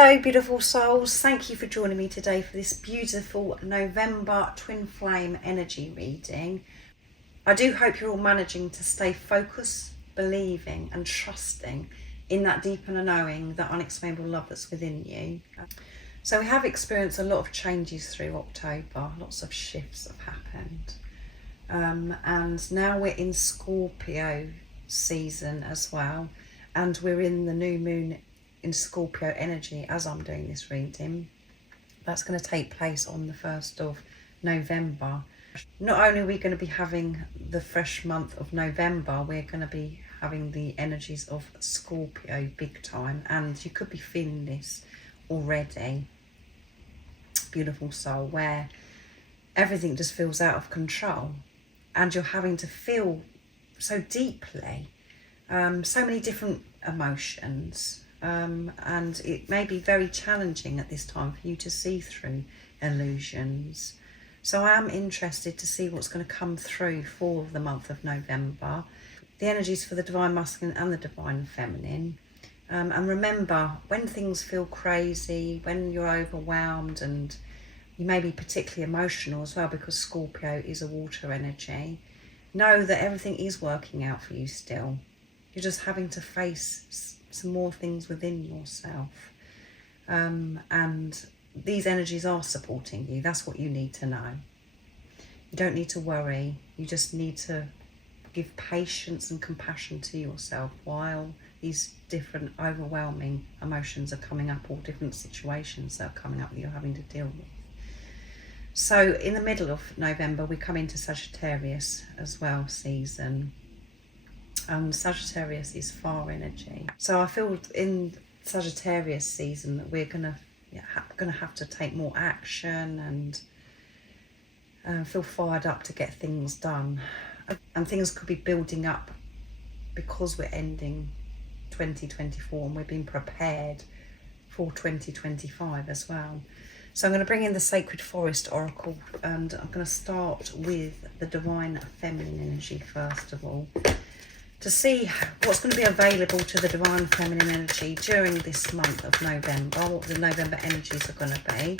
Hello beautiful souls, thank you for joining me today for this beautiful November twin flame energy reading. I do hope you're all managing to stay focused, believing and trusting in that deep inner knowing, that unexplainable love that's within you. So we have experienced a lot of changes through October, lots of shifts have happened, and now we're in Scorpio season as well, and we're in the new moon in Scorpio energy as I'm doing this reading. That's going to take place on the 1st of November. Not only are we going to be having the fresh month of November, we're going to be having the energies of Scorpio big time, and you could be feeling this already, beautiful soul, where everything just feels out of control and you're having to feel so deeply, so many different emotions. And it may be very challenging at this time for you to see through illusions. So I am interested to see what's going to come through for the month of November. The energies for the divine masculine and the divine feminine. And remember, when things feel crazy, when you're overwhelmed, and you may be particularly emotional as well, because Scorpio is a water energy, know that everything is working out for you still. You're just having to face some more things within yourself, and these energies are supporting you. That's what you need to know. You don't need to worry, you just need to give patience and compassion to yourself while these different overwhelming emotions are coming up, or different situations that are coming up that you're having to deal with. So in the middle of November we come into Sagittarius as well season. Sagittarius is fire energy. So I feel in Sagittarius season that we're gonna have to take more action and feel fired up to get things done. And things could be building up because we're ending 2024 and we're being prepared for 2025 as well. So I'm going to bring in the Sacred Forest Oracle, and I'm going to start with the Divine Feminine energy first of all, to see what's going to be available to the Divine Feminine energy during this month of November, what the November energies are going to be,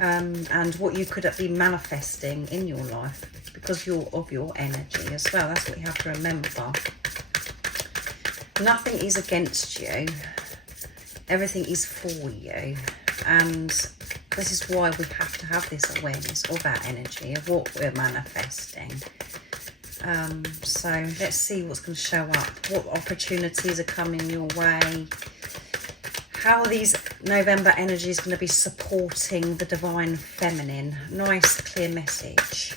and what you could be manifesting in your life because of your energy as well. That's what you have to remember. Nothing is against you. Everything is for you. And this is why we have to have this awareness of our energy, of what we're manifesting. So let's see what's going to show up. What opportunities are coming your way? How are these November energies going to be supporting the Divine Feminine? Nice clear message.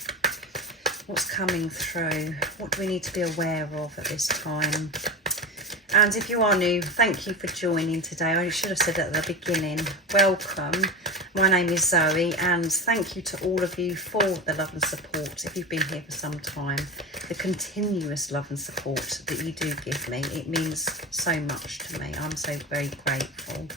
What's coming through? What do we need to be aware of at this time? And if you are new, thank you for joining today. I should have said that at the beginning. Welcome. My name is Zoe, and thank you to all of you for the love and support. If you've been here for some time, the continuous love and support that you do give me, it means so much to me. I'm so very grateful.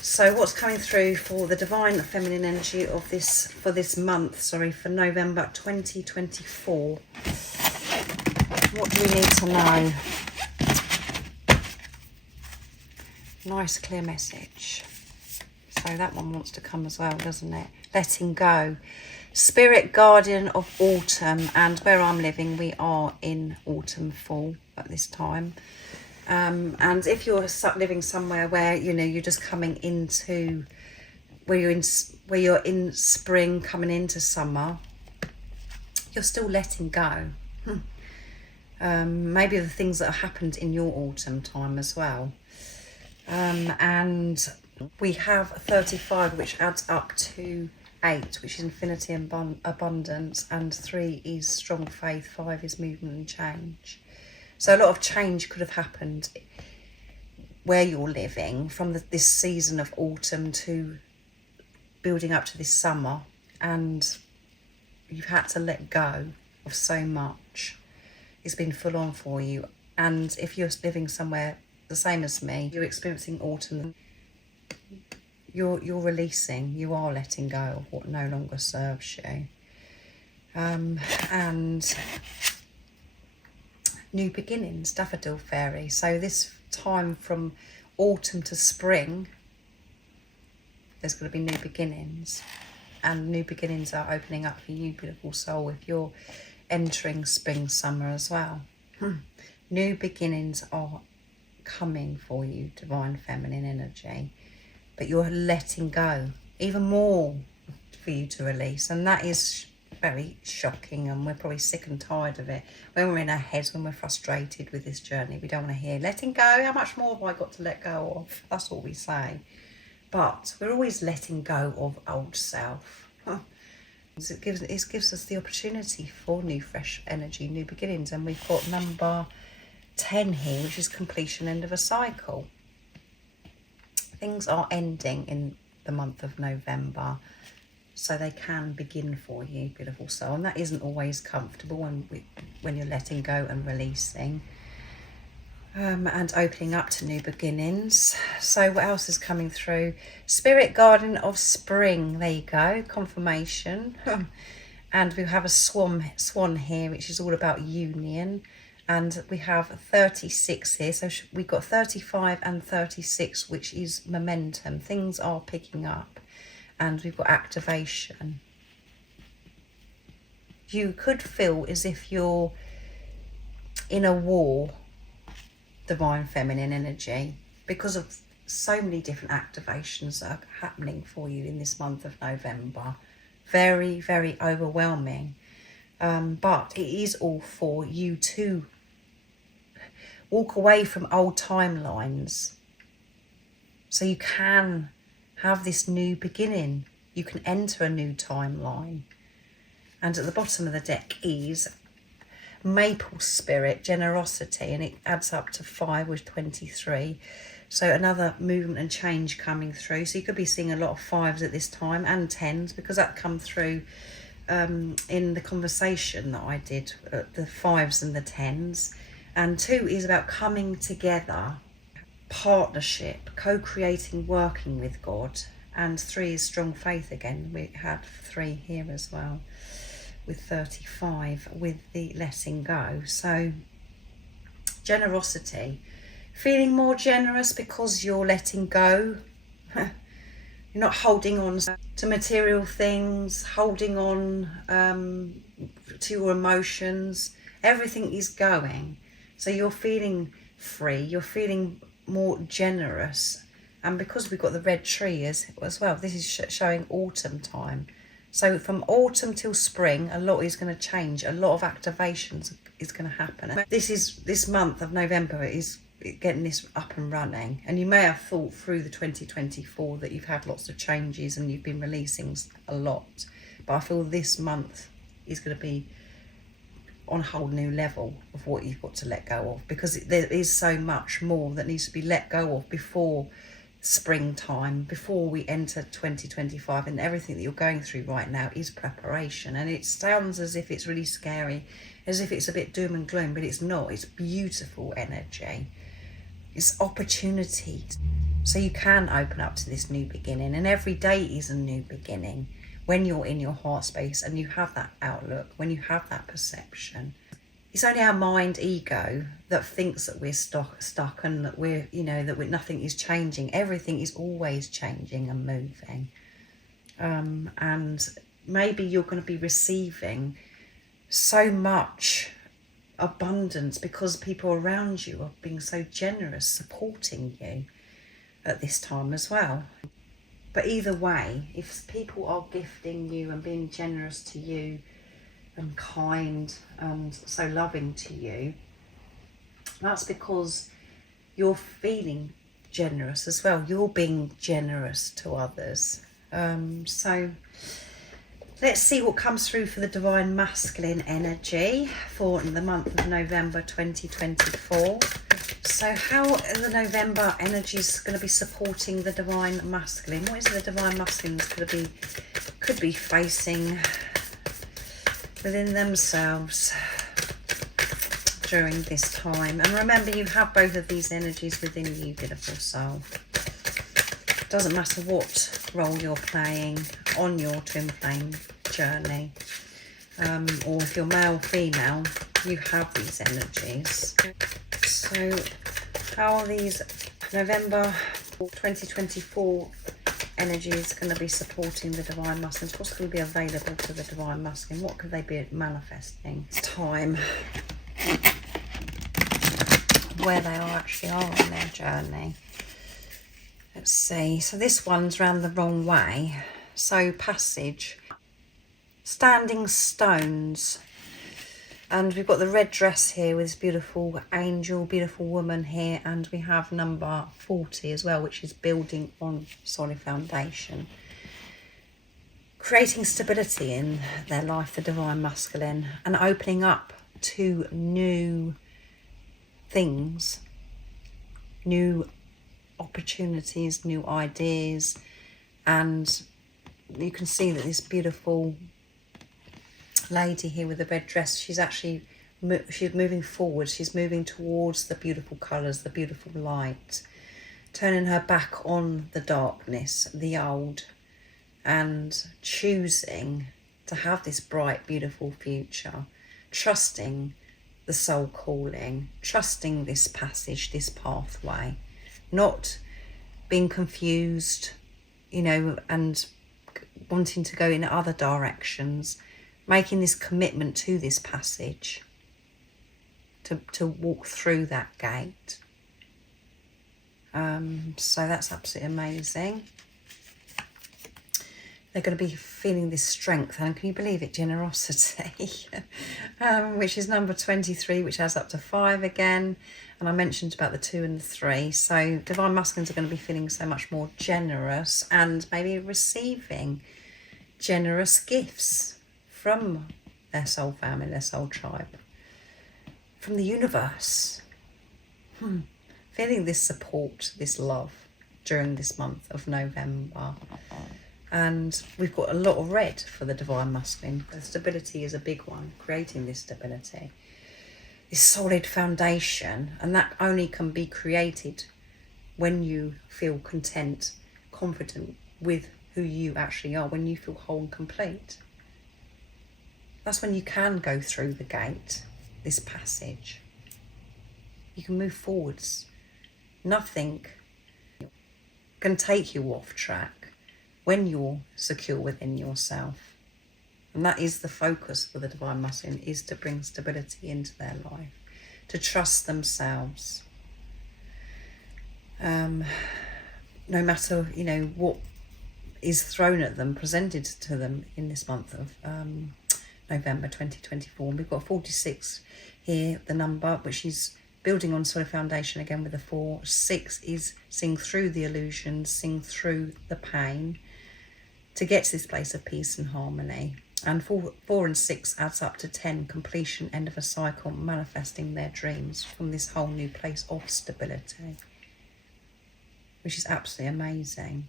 So what's coming through for the Divine Feminine energy of for this month, for November 2024? What do we need to know? Nice clear message. So that one wants to come as well, doesn't it? Letting go. Spirit guardian of autumn, and where I'm living we are in autumn fall at this time. And if you're living somewhere where you're just coming into where you're in spring coming into summer, you're still letting go. Maybe the things that have happened in your autumn time as well. And we have 35, which adds up to 8, which is infinity and abundance, and 3 is strong faith, 5 is movement and change. So a lot of change could have happened where you're living from this season of autumn to building up to this summer, and you've had to let go of so much. It's been full on for you. And if you're living somewhere the same as me, you're experiencing autumn, you're releasing, you are letting go of what no longer serves you. And new beginnings, daffodil fairy. So this time from autumn to spring, there's going to be new beginnings. And new beginnings are opening up for you, beautiful soul, if you're entering spring, summer as well. New beginnings are coming for you, divine feminine energy. But you're letting go, even more for you to release. And that is very shocking, and we're probably sick and tired of it. When we're in our heads, when we're frustrated with this journey, we don't want to hear, letting go, how much more have I got to let go of? That's all we say. But we're always letting go of old self. It gives us the opportunity for new, fresh energy, new beginnings. And we've got number 10 here, which is completion, end of a cycle. Things are ending in the month of November, so they can begin for you, beautiful soul. And that isn't always comfortable when you're letting go and releasing. And opening up to new beginnings. So what else is coming through? Spirit Garden of Spring. There you go. Confirmation. And we have a swan here, which is all about union. And we have 36 here. So we've got 35 and 36, which is momentum. Things are picking up. And we've got activation. You could feel as if you're in a war, divine feminine energy, because of so many different activations that are happening for you in this month of November. Very, very overwhelming. But it is all for you to walk away from old timelines, so you can have this new beginning. You can enter a new timeline. And at the bottom of the deck is Maple Spirit, Generosity, and it adds up to 5 with 23. So another movement and change coming through. So you could be seeing a lot of 5s at this time, and 10s, because that come through in the conversation that I did, the 5s and the 10s. And 2 is about coming together, partnership, co-creating, working with God. And 3 is strong faith again. We had 3 here as well, with 35, with the letting go. So generosity, feeling more generous because you're letting go. You're not holding on to material things, holding on to your emotions. Everything is going. So you're feeling free, you're feeling more generous. And because we've got the red tree as well, this is showing autumn time. So from autumn till spring, a lot is going to change. A lot of activations is going to happen. This month of November is getting this up and running. And you may have thought through the 2024 that you've had lots of changes and you've been releasing a lot. But I feel this month is going to be on a whole new level of what you've got to let go of, because there is so much more that needs to be let go of before springtime, before we enter 2025. And everything that you're going through right now is preparation. And it sounds as if it's really scary, as if it's a bit doom and gloom, but it's not. It's beautiful energy. It's opportunity. So you can open up to this new beginning, and every day is a new beginning when you're in your heart space and you have that outlook, when you have that perception. It's only our mind ego that thinks that we're stuck and that we're, nothing is changing. Everything is always changing and moving. And maybe you're going to be receiving so much abundance because people around you are being so generous, supporting you at this time as well. But either way, if people are gifting you and being generous to you and kind and so loving to you, that's because you're feeling generous as well. You're being generous to others. So let's see what comes through for the divine masculine energy for the month of November 2024. So how are the November energies going to be supporting the divine masculine? What is the divine masculine could be facing within themselves during this time? And remember, you have both of these energies within you, beautiful soul. Doesn't matter what role you're playing on your twin flame journey, or if you're male or female, you have these energies. So how are these November 2024 energy is going to be supporting the Divine Masculines? What's going to be available to the Divine Masculine? What could they be manifesting? It's time. Where they actually are on their journey. Let's see. So this one's round the wrong way. So passage. Standing stones. And we've got the red dress here with this beautiful angel, beautiful woman here. And we have number 40 as well, which is building on solid foundation. Creating stability in their life, the Divine Masculine, and opening up to new things, new opportunities, new ideas. And you can see that this beautiful lady here with the red dress, she's moving forward, she's moving towards the beautiful colours, the beautiful light, turning her back on the darkness, the old, and choosing to have this bright, beautiful future, trusting the soul calling, trusting this passage, this pathway, not being confused, you know, and wanting to go in other directions, making this commitment to this passage, to walk through that gate. So that's absolutely amazing. They're going to be feeling this strength, and can you believe it, generosity, which is number 23, which adds up to 5 again. And I mentioned about the 2 and the 3. So Divine Masculines are going to be feeling so much more generous and maybe receiving generous gifts from their soul family, their soul tribe, from the universe. Feeling this support, this love during this month of November. And we've got a lot of red for the Divine Masculine. The stability is a big one, creating this stability, this solid foundation. And that only can be created when you feel content, confident with who you actually are, when you feel whole and complete. That's when you can go through the gate, this passage. You can move forwards. Nothing can take you off track when you're secure within yourself. And that is the focus for the Divine Masculine, is to bring stability into their life, to trust themselves. No matter, you know, what is thrown at them, presented to them in this month of November 2024. And we've got 46 here, the number, which is building on solid foundation again with the 4. 6 is seeing through the illusions, seeing through the pain to get to this place of peace and harmony. And 4 and 6 adds up to 10, completion, end of a cycle, manifesting their dreams from this whole new place of stability, which is absolutely amazing.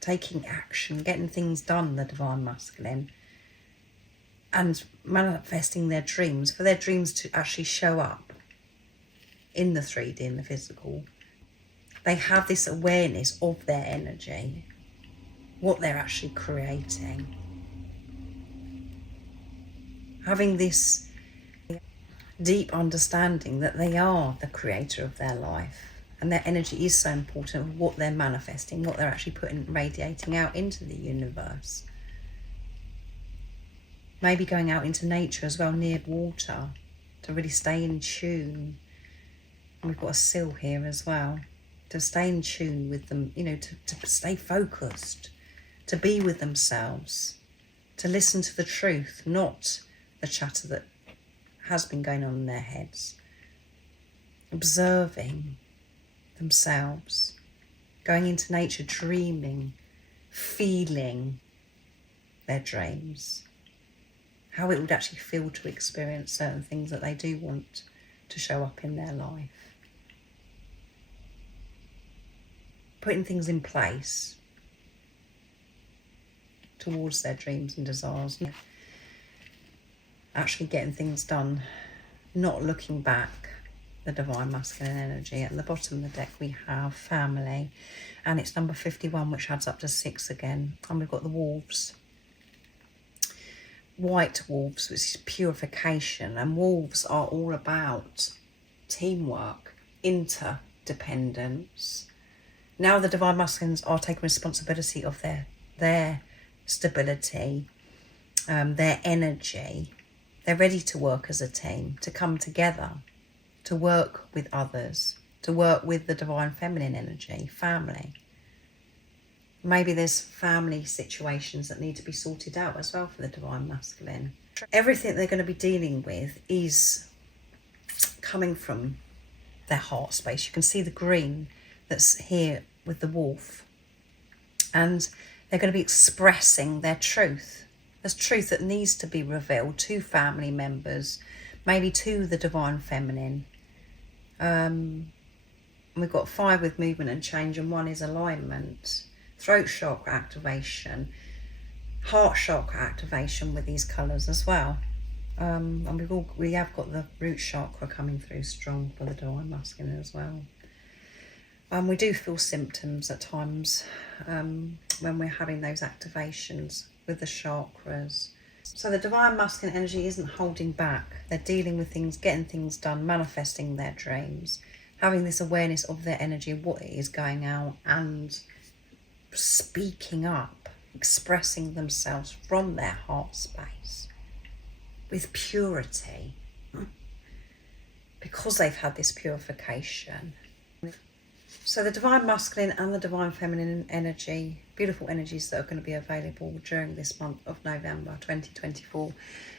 Taking action, getting things done, the Divine Masculine, and manifesting their dreams, for their dreams to actually show up in the 3D, in the physical. They have this awareness of their energy, what they're actually creating. Having this deep understanding that they are the creator of their life, and their energy is so important, what they're manifesting, what they're actually radiating out into the universe. Maybe going out into nature as well, near water, to really stay in tune. And we've got a seal here as well, to stay in tune with them, you know, to stay focused, to be with themselves, to listen to the truth, not the chatter that has been going on in their heads. Observing themselves, going into nature, dreaming, feeling their dreams, how it would actually feel to experience certain things that they do want to show up in their life. Putting things in place towards their dreams and desires. Actually getting things done, not looking back. The Divine Masculine energy. At the bottom of the deck we have family, and it's number 51, which adds up to 6 again. And we've got the wolves, white wolves, which is purification. And wolves are all about teamwork, interdependence, Now the divine masculines are taking responsibility of their stability, their energy. They're ready to work as a team, to come together, to work with others, to work with the divine feminine energy, family. Maybe there's family situations that need to be sorted out as well for the divine masculine. Everything they're going to be dealing with is coming from their heart space. You can see the green that's here with the wolf. And they're going to be expressing their truth. There's truth that needs to be revealed to family members, maybe to the divine feminine. We've got 5 with movement and change, and 1 is alignment. Throat chakra activation, heart chakra activation with these colours as well. And we have got the root chakra coming through strong for the divine masculine as well. We do feel symptoms at times when we're having those activations with the chakras. So the divine masculine energy isn't holding back. They're dealing with things, getting things done, manifesting their dreams, having this awareness of their energy, what it is going out, and speaking up, expressing themselves from their heart space with purity, because they've had this purification. So the divine masculine and the divine feminine energy, beautiful energies that are going to be available during this month of November 2024.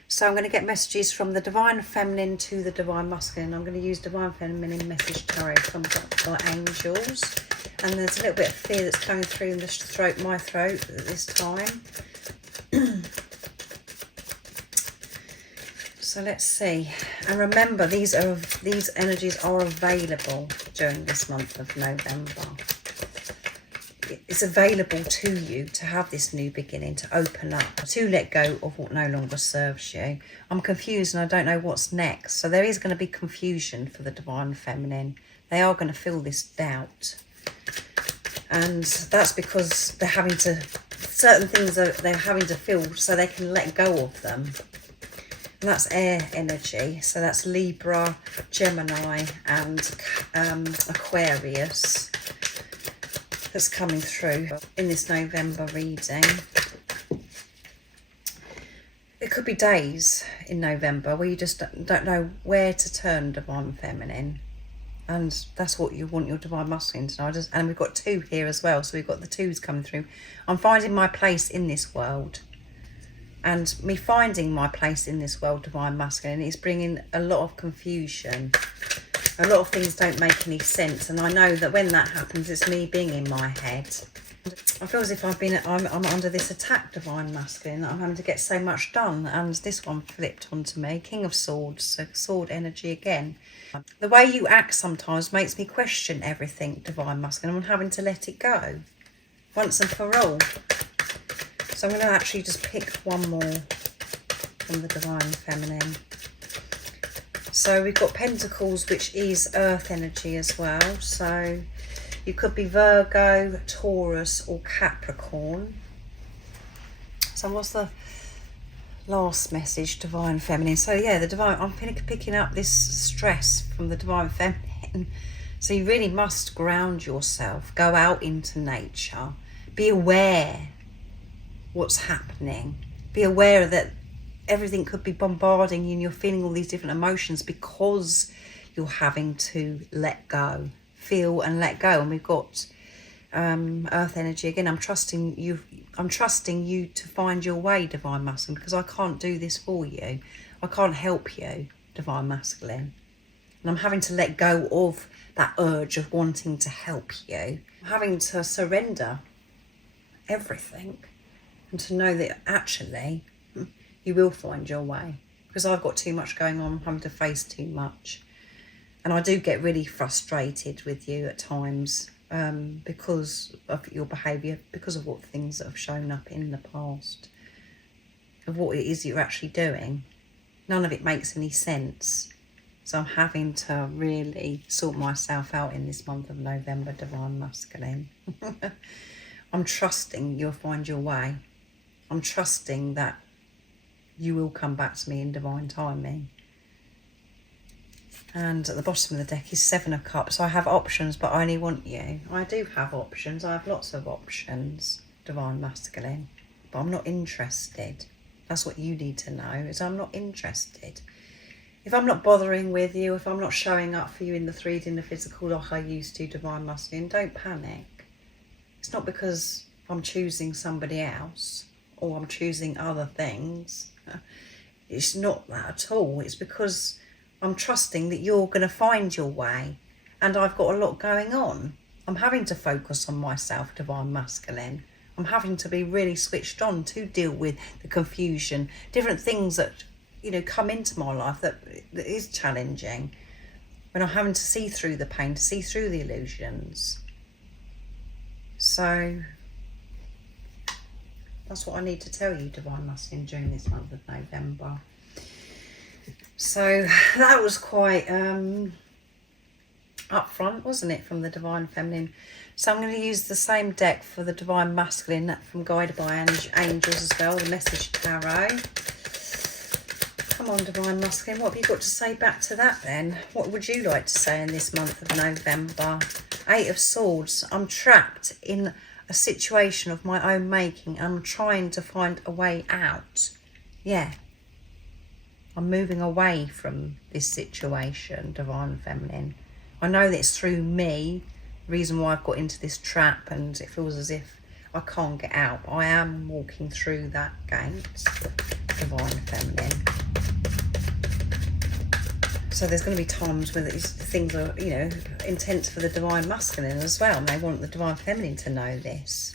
So I'm going to get messages from the divine feminine to the divine masculine. I'm going to use divine feminine message tarot from the angels. And there's a little bit of fear that's coming through in this throat, my throat at this time. So let's see. And remember, these energies are available during this month of November. It's available to you to have this new beginning, to open up, to let go of what no longer serves you. I'm confused and I don't know what's next. So there is going to be confusion for the divine feminine. They are going to feel this doubt. And that's because they're having to, certain things they're having to feel so they can let go of them. And that's air energy. So that's Libra, Gemini and Aquarius that's coming through in this November reading. It could be days in November where you just don't know where to turn, divine feminine. And that's what you want your divine masculine to know. And we've got 2 here as well. So we've got the 2s coming through. I'm finding my place in this world. And me finding my place in this world, divine masculine, is bringing a lot of confusion. A lot of things don't make any sense. And I know that when that happens, it's me being in my head. I feel as if I'm under this attack, divine masculine. I'm having to get so much done. And this one flipped onto me. King of Swords, so sword energy again. The way you act sometimes makes me question everything, divine masculine. I'm having to let it go once and for all. So I'm going to actually just pick one more from the divine feminine. So we've got Pentacles, which is earth energy as well. So you could be Virgo, Taurus or Capricorn. So what's the last message, divine feminine? So yeah, the divine, I'm picking up this stress from the divine feminine. So you really must ground yourself, go out into nature, be aware what's happening, be aware that everything could be bombarding you and you're feeling all these different emotions because you're having to let go, feel and let go. And we've got earth energy again. I'm trusting you to find your way, divine masculine, because I can't do this for you. I can't help you, divine masculine. And I'm having to let go of that urge of wanting to help you. I'm having to surrender everything and to know that actually you will find your way, because I've got too much going on. I'm having to face too much. And I do get really frustrated with you at times because of your behaviour, because of what things that have shown up in the past, of what it is you're actually doing. None of it makes any sense. So I'm having to really sort myself out in this month of November, divine masculine. I'm trusting you'll find your way. I'm trusting that you will come back to me in divine timing. And at the bottom of the deck is Seven of Cups. I have options, but I only want you. I do have options. I have lots of options, Divine Masculine. But I'm not interested. That's what you need to know, is I'm not interested. If I'm not bothering with you, if I'm not showing up for you in the 3D and the physical like I used to, Divine Masculine, don't panic. It's not because I'm choosing somebody else or I'm choosing other things. It's not that at all. It's because I'm trusting that you're going to find your way, and I've got a lot going on. I'm having to focus on myself, Divine Masculine. I'm having to be really switched on to deal with the confusion, different things that, you know, come into my life that is challenging, when I'm having to see through the pain, to see through the illusions. So that's what I need to tell you, Divine Masculine, during this month of November. So that was quite upfront, wasn't it, from the Divine Feminine? So I'm going to use the same deck for the Divine Masculine from Guided by Angels as well, the Message Tarot. Come on, Divine Masculine, what have you got to say back to that then? What would you like to say in this month of November? Eight of Swords. I'm trapped in a situation of my own making. I'm trying to find a way out. Yeah. I'm moving away from this situation, Divine Feminine. I know that it's through me, the reason why I've got into this trap, and it feels as if I can't get out. I am walking through that gate, Divine Feminine. So there's going to be times when these things are, you know, intense for the Divine Masculine as well, and they want the Divine Feminine to know this.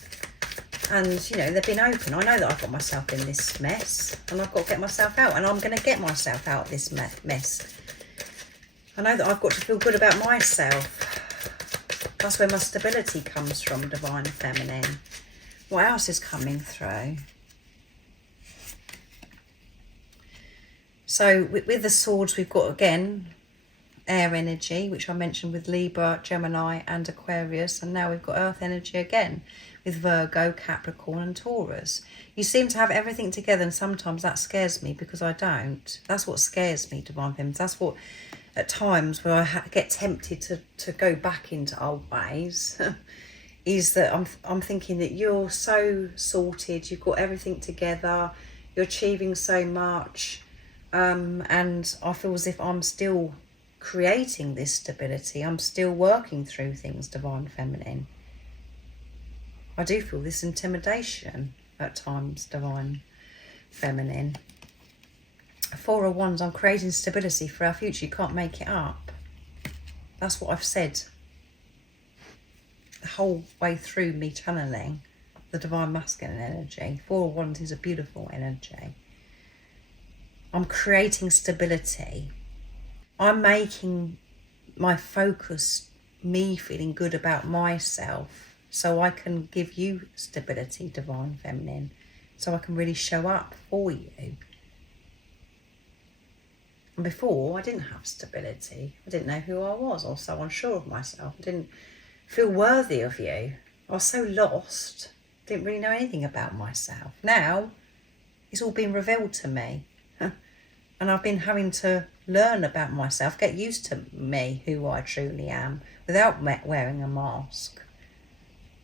And, you know, they've been open. I know that I've got myself in this mess and I've got to get myself out, and I'm going to get myself out of this mess. I know that I've got to feel good about myself. That's where my stability comes from, Divine Feminine. What else is coming through? So with the swords, we've got, again, air energy, which I mentioned with Libra, Gemini and Aquarius. And now we've got earth energy again with Virgo, Capricorn and Taurus. You seem to have everything together, and sometimes that scares me because I don't. That's what scares me, Divine Feminine. That's what, at times where I get tempted to go back into old ways, is that I'm thinking that you're so sorted, you've got everything together, you're achieving so much, and I feel as if I'm still creating this stability. I'm still working through things, Divine Feminine. I do feel this intimidation at times, Divine Feminine. Four of Wands, I'm creating stability for our future. You can't make it up. That's what I've said the whole way through me channeling the Divine Masculine energy. Four of Wands is a beautiful energy. I'm creating stability. I'm making my focus me feeling good about myself, so I can give you stability, Divine Feminine, so I can really show up for you. And before, I didn't have stability. I didn't know who I was. I was so unsure of myself. I didn't feel worthy of you. I was so lost. Didn't really know anything about myself. Now, it's all been revealed to me. And I've been having to learn about myself, get used to me, who I truly am, without wearing a mask.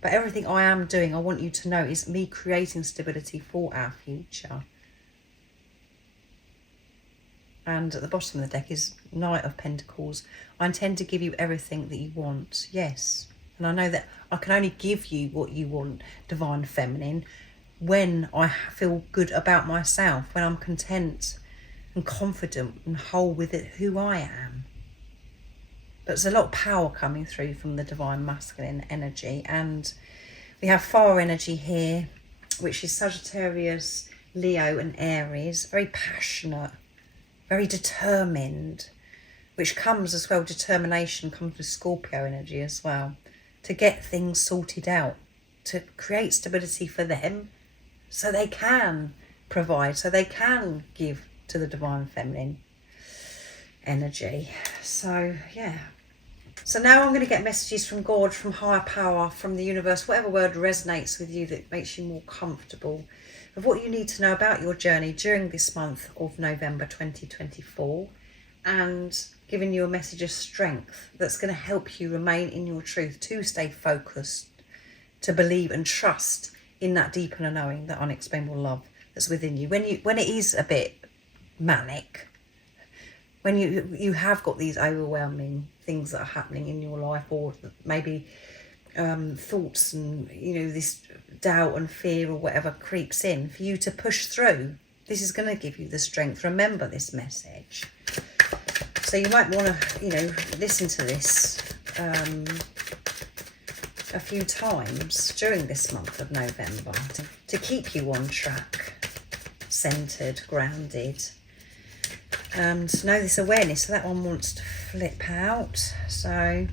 But everything I am doing, I want you to know, is me creating stability for our future. And at the bottom of the deck is Knight of Pentacles. I intend to give you everything that you want. Yes. And I know that I can only give you what you want, Divine Feminine, when I feel good about myself, when I'm content and confident and whole with it, who I am. But there's a lot of power coming through from the Divine Masculine energy. And we have fire energy here, which is Sagittarius, Leo and Aries. Very passionate, very determined, which comes as well, determination comes with Scorpio energy as well, to get things sorted out, to create stability for them so they can provide, so they can give to the Divine Feminine energy. So yeah, so now I'm going to get messages from God, from higher power, from the universe, whatever word resonates with you that makes you more comfortable, of what you need to know about your journey during this month of November 2024. and giving you a message of strength that's going to help you remain in your truth, to stay focused, to believe and trust in that deep inner knowing, that unexplainable love that's within you. When it is a bit manic, when you have got these overwhelming things that are happening in your life, or maybe thoughts and this doubt and fear or whatever creeps in, for you to push through, this is going to give you the strength. Remember this message. So you might want to listen to this a few times during this month of November to keep you on track, centered, grounded, and to know this awareness. So that one wants to flip out. So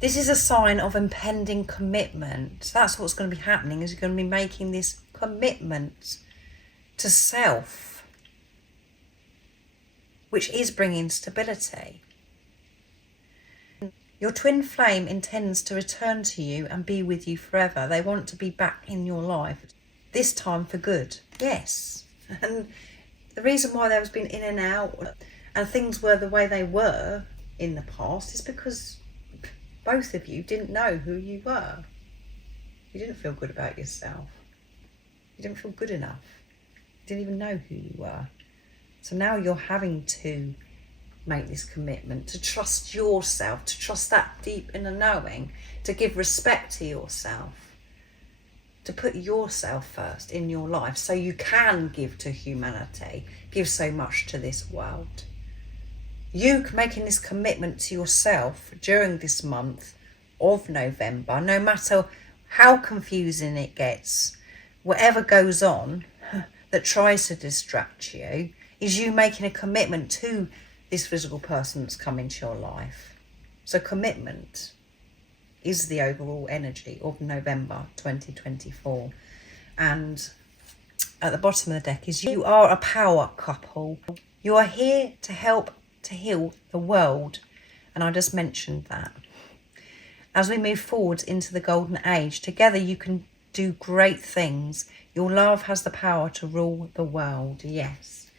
this is a sign of impending commitment. That's what's going to be happening, is you're going to be making this commitment to self, which is bringing stability. Your twin flame intends to return to you and be with you forever. They want to be back in your life, this time for good. Yes. And the reason why there has been in and out and things were the way they were in the past is because both of you didn't know who you were. You didn't feel good about yourself. You didn't feel good enough. You didn't even know who you were. So now you're having to make this commitment to trust yourself, to trust that deep inner knowing, to give respect to yourself, to put yourself first in your life so you can give to humanity, give so much to this world. You making this commitment to yourself during this month of November, no matter how confusing it gets, whatever goes on that tries to distract you, is you making a commitment to this physical person that's come into your life. So commitment is the overall energy of November 2024. And at the bottom of the deck is you are a power couple. You are here to help to heal the world. And I just mentioned that. As we move forward into the golden age, together you can do great things. Your love has the power to rule the world. Yes.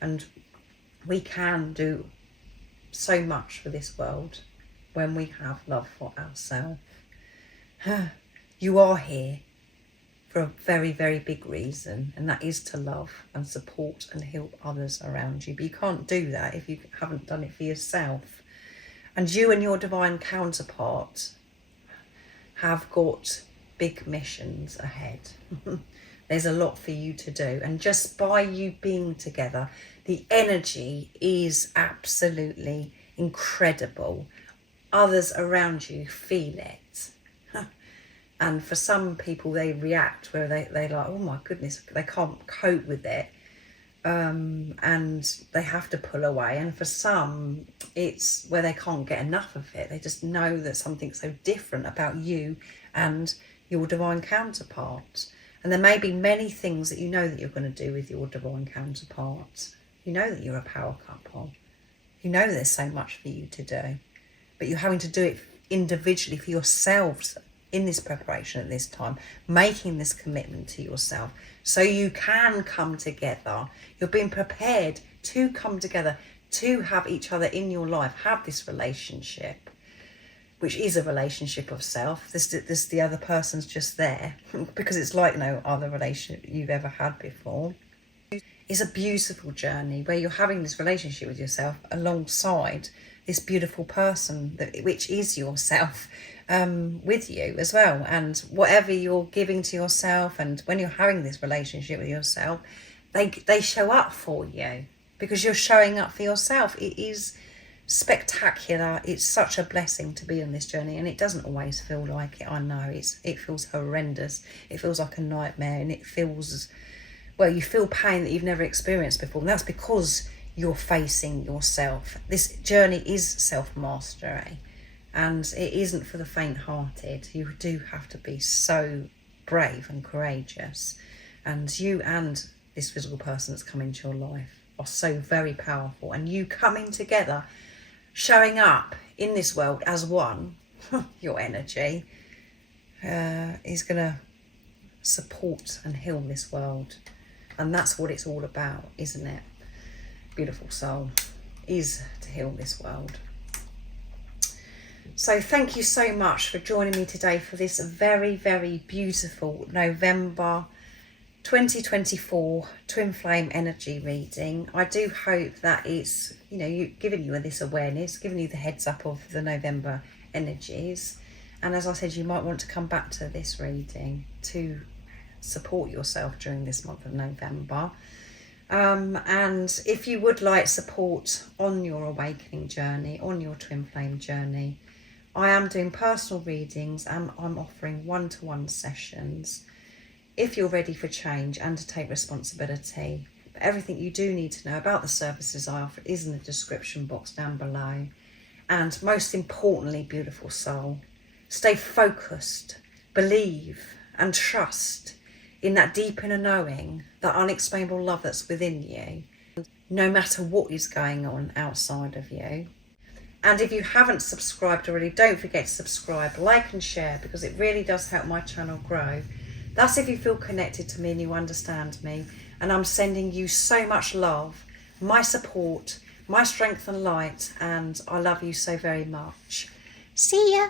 And we can do so much for this world when we have love for ourselves. You are here for a very, very big reason, and that is to love and support and help others around you. But you can't do that if you haven't done it for yourself. And you and your divine counterpart have got big missions ahead. There's a lot for you to do. And just by you being together, the energy is absolutely incredible. Others around you feel it. And for some people, they react where they're like, oh my goodness, they can't cope with it. And they have to pull away. And for some, it's where they can't get enough of it. They just know that something's so different about you and your divine counterpart. And there may be many things that you know that you're going to do with your divine counterpart. You know that you're a power couple. You know there's so much for you to do. But you're having to do it individually for yourselves in this preparation at this time, making this commitment to yourself so you can come together. You're being prepared to come together, to have each other in your life, have this relationship, which is a relationship of self. This the other person's just there because it's like no other relationship you've ever had before. It's a beautiful journey where you're having this relationship with yourself alongside this beautiful person, which is yourself, with you as well. And whatever you're giving to yourself, and when you're having this relationship with yourself, they show up for you because you're showing up for yourself. It is spectacular. It's such a blessing to be on this journey, and it doesn't always feel like it. I know it feels horrendous. It feels like a nightmare, and it feels, well, you feel pain that you've never experienced before, and that's because you're facing yourself. This journey is self-mastery, and it isn't for the faint-hearted. You do have to be so brave and courageous, and you and this physical person that's come into your life are so very powerful, and you coming together, showing up in this world as one, your energy is going to support and heal this world. And that's what it's all about, isn't it? beautiful soul is to heal this world. So thank you so much for joining me today for this very, very beautiful November 2024 Twin Flame energy reading. I do hope that it's, giving you this awareness, giving you the heads up of the November energies. And as I said, you might want to come back to this reading to support yourself during this month of November. And if you would like support on your awakening journey, on your twin flame journey, I am doing personal readings and I'm offering one-to-one sessions if you're ready for change and to take responsibility. But everything you do need to know about the services I offer is in the description box down below. And most importantly, beautiful soul, stay focused, believe and trust in that deep inner knowing, that unexplainable love that's within you, no matter what is going on outside of you. And if you haven't subscribed already, don't forget to subscribe, like and share, because it really does help my channel grow. That's if you feel connected to me and you understand me. And I'm sending you so much love, my support, my strength and light, and I love you so very much. See ya!